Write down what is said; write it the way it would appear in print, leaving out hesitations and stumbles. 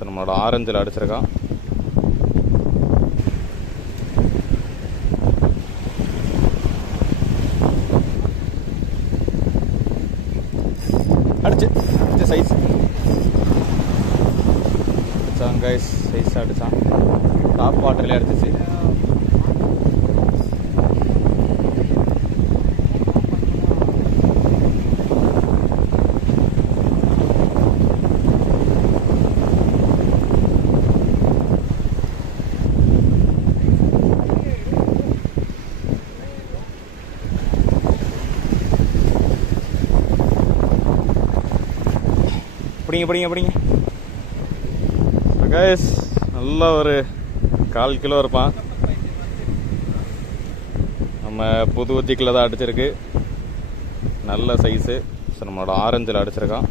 So நம்மளோட ஆரஞ்சில் அடிச்சிருக்கான். அடிச்சு size அடிச்சான் கைஸ், சைஸ் அடிச்சான். டாப் வாட்டர்லேயே அடிச்சிச்சு. பிடிங்க கைஸ், நல்ல ஒரு 1/4 கிலோ இருப்பான். நம்ம புது ஊத்திக்கில் தான் அடிச்சிருக்கு. நல்ல சைஸு. ஸோ நம்மளோட ஆரஞ்சில் அடிச்சிருக்கான்.